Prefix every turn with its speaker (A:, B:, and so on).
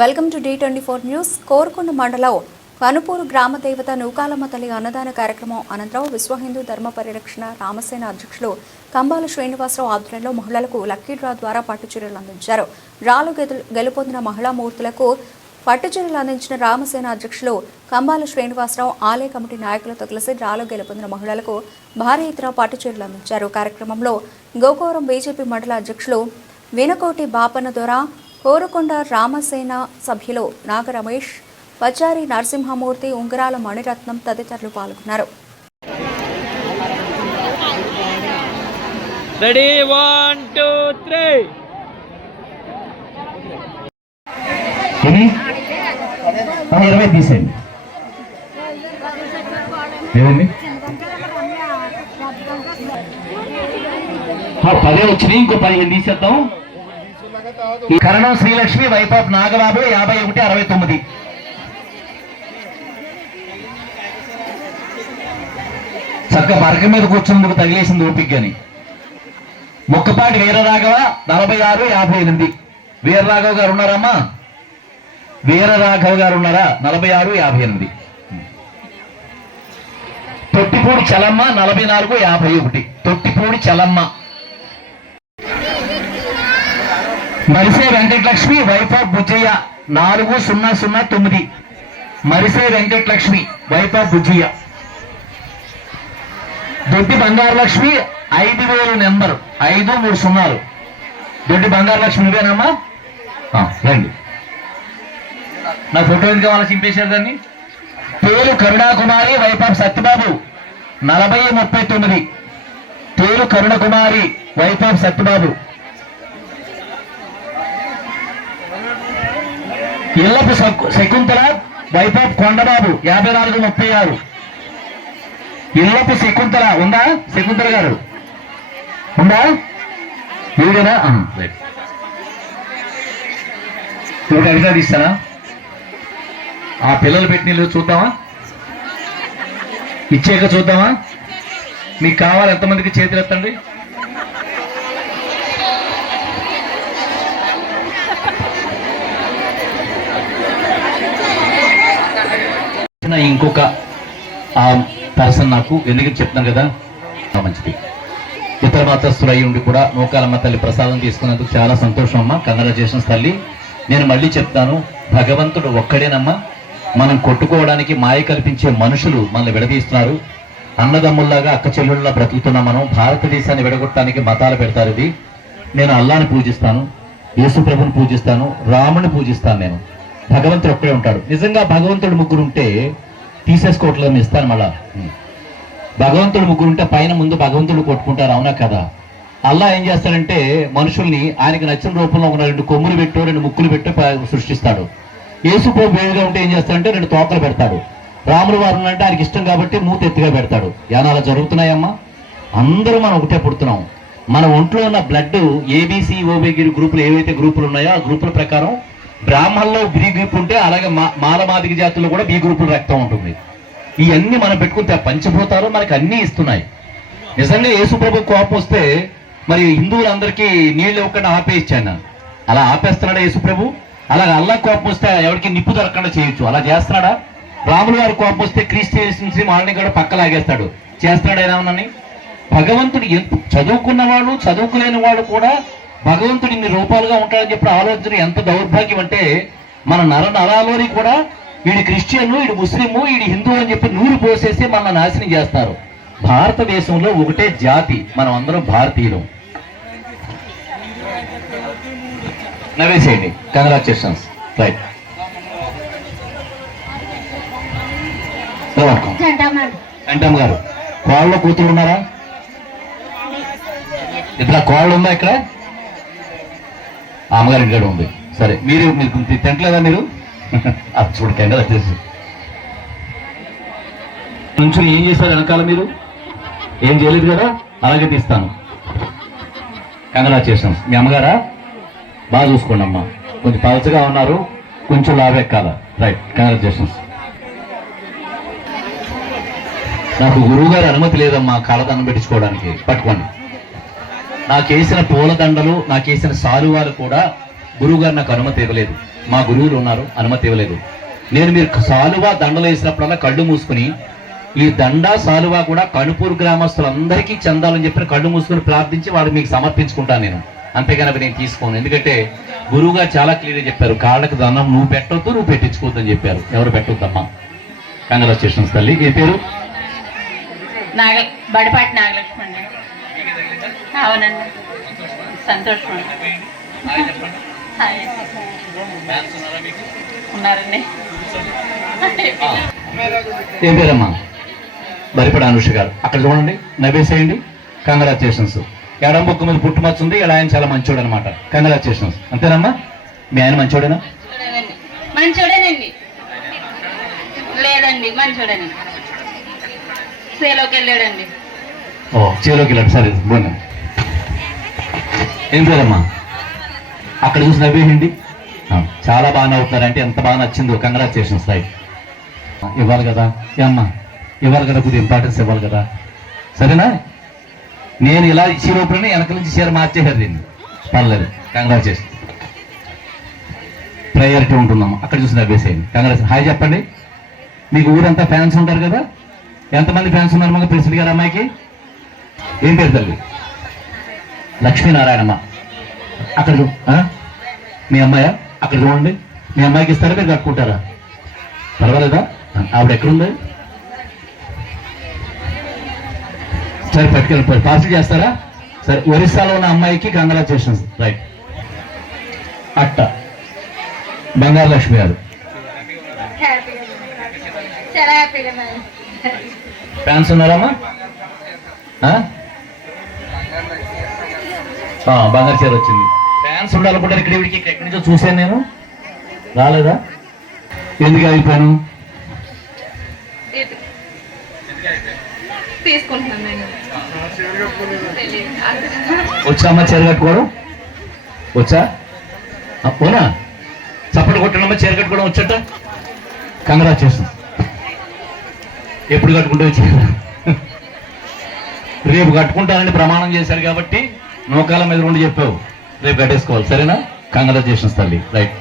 A: Welcome to the twenty four news. Korukonda మండలం కనుపూరు గ్రామ దేవత నూకాలమ్మ తల్లి అన్నదాన కార్యక్రమం అనంతరం విశ్వ హిందూ ధర్మ పరిరక్షణ రామసేన అధ్యక్షులు కంబాల శ్రీనివాసరావు ఆధ్వర్యంలో మహిళలకు లక్కీ డ్రా ద్వారా పట్టు చీరలు అందించారు. డ్రాలు గెలు- గెలుపొందిన మహిళా మూర్తులకు పట్టుచీరలు అందించిన రామసేన అధ్యక్షులు కంబాల శ్రీనివాసరావు ఆలయ కమిటీ నాయకులతో కలిసి డ్రాలో గెలుపొందిన మహిళలకు భారీ ఎత్తున పట్టుచీరలు అందించారు. కార్యక్రమంలో గోకవరం బీజేపీ మండల అధ్యక్షులు వీనకోటి బాపన్న దొర కోరుకొండ రామసేన సభ్యులు నాగ రమేష్ పచారి నరసింహమూర్తి ఉంగరాల మణిరత్నం తదితరులు పాల్గొన్నారు.
B: Ready one two three.
C: ఇది ఆ, ఇరవై తీసేయండి. ఏదండి ఆ, పదే వచ్చినాయి ఇంకో పదిహేను తీసేద్దాం. కరణం శ్రీలక్ష్మి వైపాప్ నాగబాబు యాభై ఒకటి అరవై తొమ్మిది. చక్క పరక మీద కూర్చున్నందుకు తగిలేసింది ఓపిక గాని మొక్కపాటి వీరరాఘవ నలభై ఆరు యాభై ఎనిమిది. వీరరాఘవ గారు ఉన్నారమ్మా? వీరరాఘవ గారు ఉన్నారా? నలభై ఆరు యాభై ఎనిమిది. తొట్టిపూడి చలమ్మ నలభై నాలుగు యాభై ఒకటి. తొట్టిపూడి చలమ్మ. మరిసే వెంకటలక్ష్మి వైఫ్ ఆఫ్ బుజ్జయ్య నాలుగు సున్నా సున్నా తొమ్మిది. Marise Venkatalakshmi wife of Bujjayya. దొడ్డి బంగారు లక్ష్మి ఐదు వేలు నెంబర్ ఐదు మూడు సున్నాలు. దొడ్డి బంగారు లక్ష్మి నువ్వేనమ్మా రండి. నా ఫోటో ఎందుకు కావాలా చింపేశారు దాన్ని? పేరు కరుణాకుమారి వైపాప్ సత్యబాబు నలభై ముప్పై తొమ్మిది. పేరు కరుణకుమారి వైపాప్ సత్యబాబు. ఇళ్ళపు శకుంతల వైపాప్ కొండబాబు యాభై నాలుగు ముప్పై ఆరు. ఇళ్ళపు శకుంతల ఉందా? శకుంతల గారు. ఉందా? వీడేనా? ఆ, రైట్. తీస్తానా ఆ పిల్లలు పెట్టిన చూద్దామా? ఇచ్చాక చూద్దామా? మీకు కావాలి ఎంతమందికి చేతులు ఎత్తండి? నా ఇంకొక ఆ పర్సన్ నాకు ఎందుకని చెప్తున్నాను కదా? మంచిది. ఇతర మాతస్తులు అయి ఉండి కూడా నూకాలమ్మ తల్లి ప్రసాదం తీసుకున్నందుకు చాలా సంతోషం అమ్మా. కంగ్రాచులేషన్స్ తల్లి. నేను మళ్ళీ చెప్తాను భగవంతుడు ఒక్కడేనమ్మా. మనం కొట్టుకోవడానికి మాయ కల్పించే మనుషులు మనల్ని విడదీస్తున్నారు. అన్నదమ్ముల్లాగా అక్క చెల్లెళ్ళలా బ్రతుకుతున్నాం మనం. భారతదేశాన్ని విడగొట్టడానికి మతాలు పెడతారు ఇది. నేను అల్లాని పూజిస్తాను యేసుప్రభుని పూజిస్తాను రాముని పూజిస్తాను నేను. భగవంతుడు ఒక్కడే ఉంటాడు. నిజంగా భగవంతుడు ముగ్గురు ఉంటే తీసేసుకోవట్లేదు ఇస్తాను మళ్ళా. భగవంతుడు ముగ్గురు ఉంటే పైన ముందు భగవంతుడు కొట్టుకుంటారు అవునా కదా? అల్లా ఏం చేస్తాడంటే మనుషుల్ని ఆయనకి నచ్చిన రూపంలో ఒక రెండు కొమ్ములు పెట్టు రెండు ముక్కులు పెట్టు సృష్టిస్తాడు. యేసుప్రభు వేరుగా ఉంటే ఏం చేస్తాడంటే రెండు తోకలు పెడతాడు. రాముల వారు అంటే ఆయనకి ఇష్టం కాబట్టి మూత ఎత్తుగా పెడతాడు. అలా జరుగుతున్నాయమ్మా? అందరూ మనం ఒకటే పుడుతున్నాం. మన ఒంట్లో ఉన్న బ్లడ్ ఏబిసి ఓబిగిరి గ్రూపులు ఏవైతే గ్రూపులు ఉన్నాయో ఆ గ్రూపుల ప్రకారం బ్రాహ్మణలో బి గ్రూప్ ఉంటే అలాగే మా- జాతుల్లో కూడా బి గ్రూపుల రక్తం ఉంటుంది. ఇవన్నీ మనం పెట్టుకుంటే ఆ పంచభూతాలు మనకి అన్నీ ఇస్తున్నాయి. నిజంగా యేసుప్రభు కోపం వస్తే మరి హిందువులందరికీ నీళ్ళు ఇవ్వకుండా ఆపేయించాను అలా ఆపేస్తున్నాడా యేసుప్రభు అలాగే అల్లా కోపం వస్తే ఎవరికి నిప్పు దొరకకుండా చేయొచ్చు. అలా చేస్తున్నాడా? రాములు గారు కోపం వస్తే క్రిస్టియన్స్ వాళ్ళని కూడా పక్కలాగేస్తాడు చేస్తున్నాడు ఏమన్నా భగవంతుడు ఎంత చదువుకున్న వాళ్ళు చదువుకోలేని వాళ్ళు కూడా భగవంతుడు ఇన్ని రూపాలుగా ఉంటాడని చెప్పి ఆలోచన ఎంత దౌర్భాగ్యం అంటే మన నర నరాలోని కూడా వీడి క్రిస్టియన్ వీడి ముస్లిము వీడి హిందూ అని చెప్పి నూరు పోసేసి మన నాశనం చేస్తారు. భారతదేశంలో ఒకటే జాతి మనం అందరం భారతీయులం. నవ్వేసేయండి. కంగ్రాచులేషన్స్ రైట్ అంటమ్ గారు కోళ్ళ కూతురు ఉన్నారా? ఇక్కడ కోళ్ళు ఉందా ఇక్కడ? అమ్మగారి ఇంటికాడ ఉంది. సరే మీరు మీరు తింటలేదా మీరు? అది చూడకండి అది తెలుసు నుంచి ఏం చేశారు వెనకాల మీరు? ఏం చేయలేదు కదా? అలాగే తీస్తాను. కంగ్రాచులేషన్స్ మీ అమ్మగారా? బాగా చూసుకోండి అమ్మా. కొంచెం పలచగా ఉన్నారు. కొంచెం లాభెక్కాల రైట్ కంగ్రాచులేషన్స్ నాకు గురువు గారి అనుమతి లేదమ్మా కాళ్ళదండం పెట్టించుకోవడానికి. పట్టుకోండి. నాకేసిన పూలదండలు నాకేసిన సాలువాలు కూడా గురువుగారు నాకు అనుమతి ఇవ్వలేదు. మా గురువులు ఉన్నారు అనుమతి ఇవ్వలేదు. నేను మీరు సాలువా దండలు వేసినప్పుడల్లా కళ్ళు మూసుకుని ఈ దండ సాలువా కూడా కనుపూరు గ్రామస్తులందరికీ చెందాలని చెప్పిన కళ్ళు మూసుకుని ప్రార్థించి వాడు మీకు సమర్పించుకుంటాను నేను. అంతేగాని అవి నేను తీసుకోను. ఎందుకంటే గురువుగా చాలా క్లియర్గా చెప్పారు కాళ్ళకు దండం నువ్వు పెట్టొద్దు నువ్వు పెట్టించుకోవద్దు అని చెప్పారు. ఎవరు పెట్టొద్దమ్మా? కంగ్రాచులేషన్స్ తల్లి. ఏ పేరు?
D: నాగ బడిపాటి నాగలక్ష్మి అవునండి. సంతోషం. ఉన్నారండి.
C: ఏం పేరమ్మా? బరిపడ అనుష గారు. అక్కడ చూడండి నవ్వేసేయండి. కంగ్రాచులేషన్స్ ఎడం బొక్క మీద పుట్టుమచ్చ ఉంది. ఇలా ఆయన చాలా మంచోడు అనమాట కంగ్రాచులేషన్స్ అంతేనమ్మా? మీ ఆయన మంచోడేనా?
D: చూడనండి మంచోడేనండి. లేదండి మంచోడేనండి. సేలోకి వెళ్ళాడండి.
C: ఓ చేలోకి వెళ్ళాడు సరే బాగున్నాం ఏం పేరమ్మా? అక్కడ చూసి నవ్వేయండి చాలా బాగా నవ్వుతున్నారంటే ఎంత బాగా నచ్చిందో. కంగ్రాచులేషన్స్ రైట్ ఇవ్వాలి కదా. ఏమ్మా ఇవ్వాలి కదా కొద్దిగా ఇంపార్టెన్స్ ఇవ్వాలి కదా. సరేనా? నేను ఇలా ఇచ్చినప్పుడే వెనక నుంచి చీర మార్చేశారు దీన్ని. పర్లేదు. కంగ్రాచులేషన్ ప్రయారిటీ ఉంటుందమ్మా. అక్కడ చూసి నవ్వేసేయండి కంగ్రాచులేషన్ హాయ్ చెప్పండి. మీకు ఊరంతా ఫ్యాన్స్ ఉంటారు కదా? ఎంతమంది ఫ్యాన్స్ ఉన్నారు మాకు? ప్రెసిడెంట్ గారు అమ్మాయికి? ఏం పేరు తల్లి? లక్ష్మీనారాయణమ్మ. అక్కడ? మీ అమ్మాయ? అక్కడ చూడండి మీ అమ్మాయికి ఇస్తారా మీరు కట్టుకుంటారా? పర్వాలేదా? ఆవిడ ఎక్కడుంది? సరే పట్టుకెళ్ళి పార్సిల్ చేస్తారా? సరే ఒరిస్సాలో ఉన్న అమ్మాయికి కంగ్రాచులేషన్స్. రైట్. అట్ట. బంగారు లక్ష్మి గారు ఫ్యాన్స్ ఉన్నారమ్మా? బంగారు చీర వచ్చింది. ఫ్యాన్స్ ఉండాలనుకుంటారు ఇక్కడ ఇవిడికి ఎక్కడి నుంచో చూశాను నేను. రాలేదా? ఎందుకు అయిపోయాను వచ్చా అమ్మ చీర కట్టుకోవడం? వచ్చా? పోనా? చప్పటి కొట్టడమ్మా చీర కట్టుకోవడం వచ్చట కంగ్రాచులేషన్ ఎప్పుడు కట్టుకుంటే చీర? రేపు కట్టుకుంటానని ప్రమాణం చేశారు కాబట్టి నూకాల మీద ఉండి చెప్పావు. రేపు కట్టేసుకోవాలి. సరేనా? కంగ్రాచులేషన్స్ తల్లి. రైట్